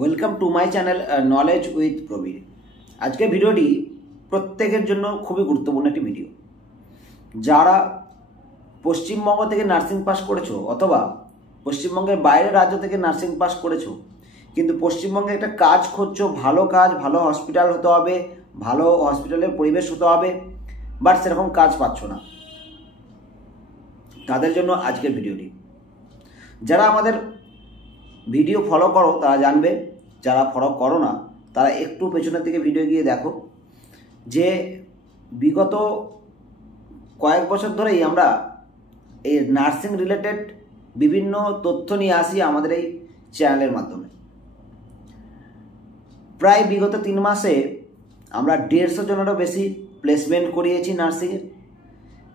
Welcome to my channel knowledge with Prabir. আজকের ভিডিওটি প্রত্যেকের জন্য খুবই গুরুত্বপূর্ণ একটি ভিডিও। যারা পশ্চিমবঙ্গ থেকে নার্সিং পাস করেছো অথবা পশ্চিমবঙ্গের বাইরের রাজ্য থেকে নার্সিং পাস করেছো, কিন্তু পশ্চিমবঙ্গে একটা কাজ খুঁজছো, ভালো কাজ, ভালো হসপিটাল হতে হবে, ভালো হসপিটালের পরিবেশ হতে হবে, বাট সেরকম কাজ পাচ্ছ না, তাদের জন্য আজকের ভিডিওটি। যারা আমাদের ভিডিও ফলো করো তারা জানবে, যারা ফলো করো না তারা একটু পেছনের দিকে ভিডিও গিয়ে দেখো যে বিগত কয়েক বছর ধরেই আমরা এই নার্সিং রিলেটেড বিভিন্ন তথ্য নিয়ে আসি আমাদের এই চ্যানেলের মাধ্যমে। প্রায় বিগত 3 মাসে আমরা 150 জনেরও বেশি প্লেসমেন্ট করিয়েছি নার্সিংয়ের,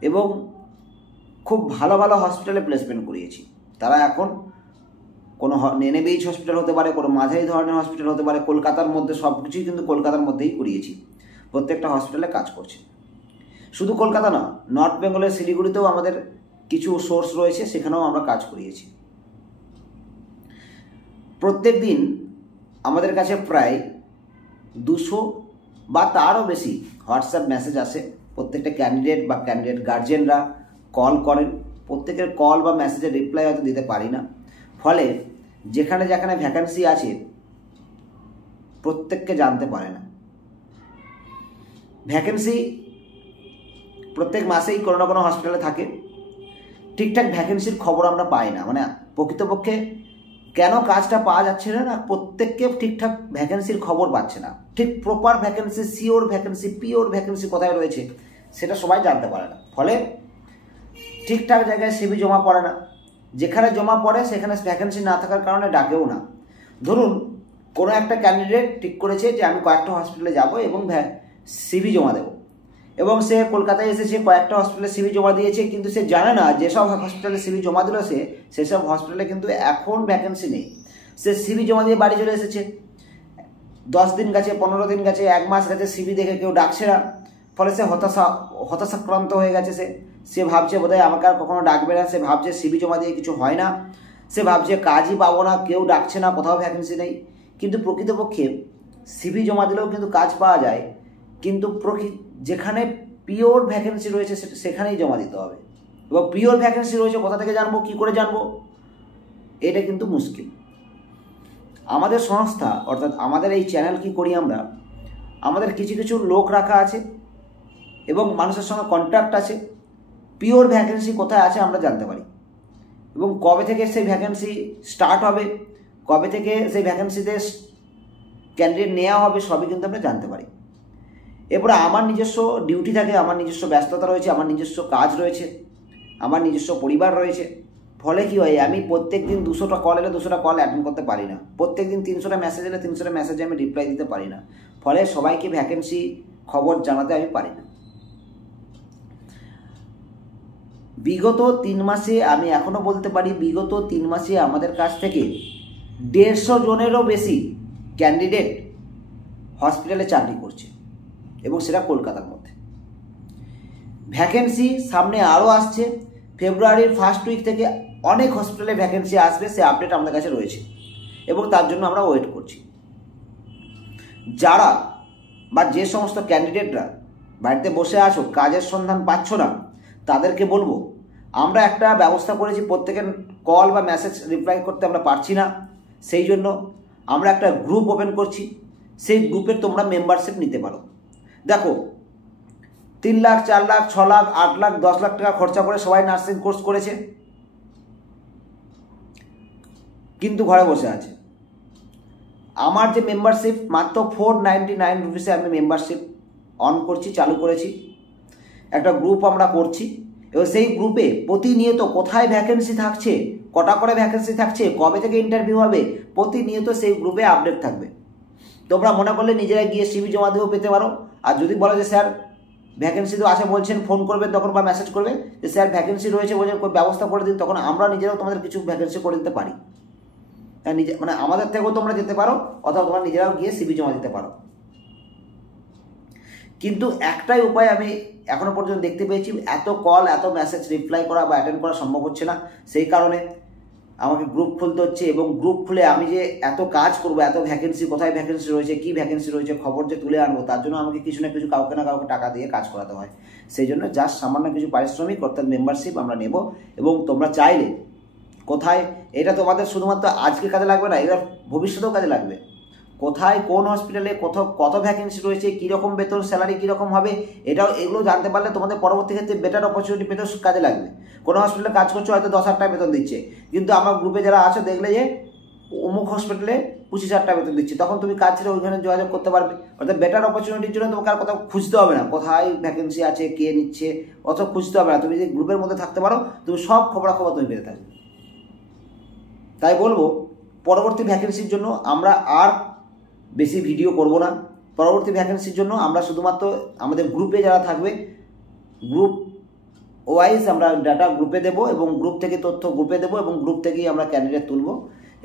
এবং খুব ভালো ভালো হসপিটালে প্লেসমেন্ট করিয়েছি। তারা এখন কোনো NABH হসপিটাল হতে পারে, কোনো মাঝারি ধরনের হসপিটাল হতে পারে, কলকাতার মধ্যে, সব কিছুই কিন্তু কলকাতার মধ্যেই করিয়েছি। প্রত্যেকটা হসপিটালে কাজ করছে। শুধু কলকাতা না, নর্থ বেঙ্গলের শিলিগুড়িতেও আমাদের কিছু সোর্স রয়েছে, সেখানেও আমরা কাজ করিয়েছি। প্রত্যেক দিন আমাদের কাছে প্রায় 200 বা তারও বেশি হোয়াটসঅ্যাপ মেসেজ আসে। প্রত্যেকটা ক্যান্ডিডেট বা ক্যান্ডিডেট গার্জেনরা কল করেন। প্রত্যেকের কল বা মেসেজের রিপ্লাই হয়তো দিতে পারি না, ফলে যেখানে যেখানে ভ্যাকেন্সি আছে প্রত্যেককে জানতে পারে না। ভ্যাকেন্সি প্রত্যেক মাসেই কোনো না কোনো হসপিটালে থাকে, ঠিকঠাক ভ্যাকেন্সির খবর আমরা পাই না। মানে প্রকৃতপক্ষে কেন কাজটা পাওয়া যাচ্ছে না, প্রত্যেককে ঠিকঠাক ভ্যাকেন্সির খবর পাচ্ছে না। ঠিক proper vacancy, sure vacancy, pure vacancy কোথায় রয়েছে সেটা সবাই জানতে পারে না, ফলে ঠিকঠাক জায়গায় সিভি জমা পড়ে না। যেখানে জমা পড়ে সেখানে ভ্যাকেন্সি না থাকার কারণে ডাকেও না। ধরুন কোনো একটা ক্যান্ডিডেট ঠিক করেছে যে আমি কয়েকটা হসপিটালে যাব এবং সিভি জমা দেবো, এবং সে কলকাতায় এসেছে, কয়েকটা হসপিটালে সিভি জমা দিয়েছে, কিন্তু সে জানে না যেসব হসপিটালে সিভি জমা দিল সেসব হসপিটালে কিন্তু এখন ভ্যাকেন্সি নেই। সে সিভি জমা দিয়ে বাড়ি চলে এসেছে, 10 দিন গেছে, 15 দিন গেছে, 1 মাস গেছে, সিভি দেখে কেউ ডাকছে না, ফলে সে হতাশাক্রান্ত হয়ে গেছে। সে ভাবছে বোধহয় আমাকে আর কখনো ডাকবে না। সে ভাবছে সিভি জমা দিয়ে কিছু হয় না, সে ভাবছে কাজই পাবো না, কেউ ডাকছে না, কোথাও ভ্যাকেন্সি নেই। কিন্তু প্রকৃতপক্ষে সিভি জমা দিলেও কিন্তু কাজ পাওয়া যায়, কিন্তু যেখানে পিওর ভ্যাকেন্সি রয়েছে সেখানেই জমা দিতে হবে। এবং পিওর ভ্যাকেন্সি রয়েছে কোথা থেকে জানবো, কী করে জানবো, এটা কিন্তু মুশকিল। আমাদের সংস্থা অর্থাৎ আমাদের এই চ্যানেল কি করি আমরা, আমাদের কিছু কিছু লোক রাখা আছে এবং মানুষের সঙ্গে কন্ট্যাক্ট আছে। পিওর ভ্যাকেন্সি কোথায় আছে আমরা জানতে পারি, এবং কবে থেকে সেই ভ্যাকেন্সি স্টার্ট হবে, কবে থেকে সেই ভ্যাকেন্সিতে ক্যান্ডিডেট নেওয়া হবে, সবই কিন্তু আমরা জানতে পারি। এরপরে আমার নিজস্ব ডিউটি থাকে, আমার নিজস্ব ব্যস্ততা রয়েছে, আমার নিজস্ব কাজ রয়েছে, আমার নিজস্ব পরিবার রয়েছে। ফলে কি হয়, আমি প্রত্যেক দিন 200টা কল এলে 200টা কল অ্যাটেন্ড করতে পারি না। প্রত্যেক দিন 300টা মেসেজ এলে 300টা মেসেজে আমি রিপ্লাই দিতে পারি না, ফলে সবাইকে ভ্যাকেন্সি খবর জানাতে আমি পারি না। বিগত 3 মাসে আমি এখনও বলতে পারি, বিগত 3 মাসে আমাদের কাছ থেকে 150 জনেরও বেশি ক্যান্ডিডেট হসপিটালে চাকরি করছে, এবং সেটা কলকাতার মধ্যে। ভ্যাকেন্সি সামনে আরও আসছে। ফেব্রুয়ারির ফার্স্ট উইক থেকে অনেক হসপিটালে ভ্যাকেন্সি আসবে, সে আপডেট আমাদের কাছে রয়েছে, এবং তার জন্য আমরা ওয়েট করছি। যারা বা যে সমস্ত ক্যান্ডিডেটরা বাড়িতে বসে আছো, কাজের সন্ধান পাচ্ছ না, তাদেরকে বলবো আমরা একটা ব্যবস্থা করেছি। প্রত্যেকের কল বা মেসেজ রিপ্লাই করতে আমরা পারছি না, সেই জন্য আমরা একটা গ্রুপ ওপেন করছি। সেই গ্রুপে তোমরা মেম্বারশিপ নিতে পারো। দেখো, 3 লাখ, 4 লাখ, 6 লাখ, 8 লাখ, 10 লাখ টাকা খরচা করে সবাই নার্সিং কোর্স করেছে, কিন্তু ঘরে বসে আছে। আমার যে মেম্বারশিপ মাত্র 499 রুপিসে আমি মেম্বারশিপ অন করছি, চালু করেছি। একটা গ্রুপ আমরা করছি, এবং সেই গ্রুপে প্রতিনিয়ত কোথায় ভ্যাকেন্সি থাকছে, কটা করে ভ্যাকেন্সি থাকছে, কবে থেকে ইন্টারভিউ হবে, প্রতিনিয়ত সেই গ্রুপে আপডেট থাকবে। তোমরা মনে করলে নিজেরা গিয়ে সিভি জমা দিয়েও পেতে পারো। আর যদি বলো যে স্যার ভ্যাকেন্সি তো আছে বলছেন, ফোন করবে তখন বা মেসেজ করবে যে স্যার ভ্যাকেন্সি রয়েছে বলছেন, ব্যবস্থা করে দিন, তখন আমরা নিজেরাও তোমাদের কিছু ভ্যাকেন্সি করে দিতে পারি। তাই নিজে মানে আমাদের থেকেও তোমরা যেতে পারো, অথবা তোমরা নিজেরাও গিয়ে সিভি জমা দিতে পারো। কিন্তু একটাই উপায় আমি এখনো পর্যন্ত দেখতে পেয়েছি, এত কল, এত মেসেজ রিপ্লাই করা বা অ্যাটেন্ড করা সম্ভব হচ্ছে না। সেই কারণে আমাকে গ্রুপ খুলতে হচ্ছে, এবং গ্রুপ খুলে আমি যে এত কাজ করব, এত ভ্যাকেন্সি, কোথায় ভ্যাকেন্সি রয়েছে, কি ভ্যাকেন্সি রয়েছে, খবর যে তুলে আনবো, তার জন্য আমাকে কিছু না কিছু কাউকে না কাউকে টাকা দিয়ে কাজ করাতে হয়। সেই জন্য জাস্ট সামান্য কিছু পারিশ্রমিক অর্থাৎ মেম্বারশিপ আমরা নেব। এবং তোমরা চাইলে কোথায়, এটা তোমাদের শুধুমাত্র আজকে কাজে লাগবে না, এবার ভবিষ্যতেও কাজে লাগবে। কোথায় কোন হসপিটালে কত ভ্যাকেন্সি রয়েছে, কীরকম বেতন, স্যালারি কীরকম হবে, এগুলো জানতে পারলে তোমাদের পরবর্তী ক্ষেত্রে বেটার অপরচুনিটি পেতেও কাজে লাগবে। কোনো হসপিটালে কাজ করছো, হয়তো 10,000 টাকা বেতন দিচ্ছে, কিন্তু আমার গ্রুপে যারা আছো দেখলে যে অমুক হসপিটালে 25,000 টাকা বেতন দিচ্ছে, তখন তুমি কাজ ছেড়ে ওইখানে যোগাযোগ করতে পারবে। অর্থাৎ বেটার অপরচুনিটির জন্য তোমাকে আর কোথাও খুঁজতে হবে না, কোথায় ভ্যাকেন্সি আছে, কে নিচ্ছে, অত খুঁজতে হবে না। তুমি যদি গ্রুপের মধ্যে থাকতে পারো, তুমি সব খবরাখবর তুমি পেতে থাকবে। তাই বলবো, পরবর্তী ভ্যাকেন্সির জন্য আমরা আর বেশি ভিডিও করব না। পরবর্তী ভ্যাকেন্সির জন্য আমরা শুধুমাত্র আমাদের গ্রুপে যারা থাকবে, গ্রুপ ওয়াইজ আমরা ডাটা গ্রুপে দেবো, এবং গ্রুপ থেকে তথ্য গ্রুপে দেবো, এবং গ্রুপ থেকেই আমরা ক্যান্ডিডেট তুলব।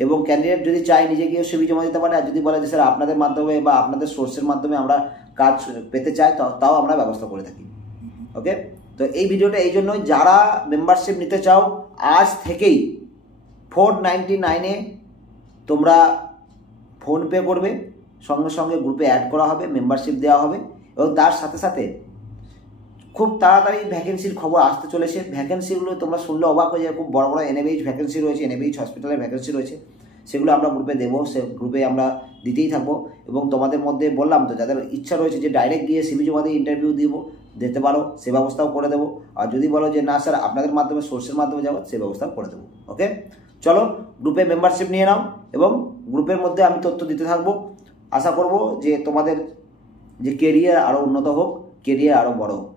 এবং ক্যান্ডিডেট যদি চায় নিজে গিয়ে সিভি জমা দিতে পারে, আর যদি বলে যে স্যার আপনাদের মাধ্যমে বা আপনাদের সোর্সের মাধ্যমে আমরা কাজ পেতে চাই, তাও আমরা ব্যবস্থা করে থাকি। ওকে, তো এই ভিডিওটা এই জন্যই, যারা মেম্বারশিপ নিতে চাও আজ থেকেই 499-এ তোমরা ফোনপে করবে, সঙ্গে সঙ্গে গ্রুপে অ্যাড করা হবে, মেম্বারশিপ দেওয়া হবে, এবং তার সাথে সাথে খুব তাড়াতাড়ি ভ্যাকেন্সির খবর আসতে চলেছে। ভ্যাকেন্সিগুলো তোমরা শুনলে অবাক হয়ে যায়, খুব বড় বড় NABH ভ্যাকেন্সি রয়েছে, NABH হসপিটালের ভ্যাকেন্সি রয়েছে, সেগুলো আমরা গ্রুপে দেবো, সে গ্রুপে আমরা দিতেই থাকবো। এবং তোমাদের মধ্যে বললাম তো, যাদের ইচ্ছা রয়েছে যে ডাইরেক্ট গিয়ে সিভি জমা দিয়ে ইন্টারভিউ দিতে পারো, সে ব্যবস্থাও করে দেবো। আর যদি বলো যে না স্যার আপনাদের মাধ্যমে, সোর্সের মাধ্যমে যাবো, সে ব্যবস্থাও করে দেবো। ওকে, চলো গ্রুপে মেম্বারশিপ নিয়ে নাও, এবং গ্রুপের মধ্যে আমি তথ্য দিতে থাকবো। আশা করব যে তোমাদের যে কেরিয়ার আরও উন্নত হোক, কেরিয়ার আরও বড় হোক।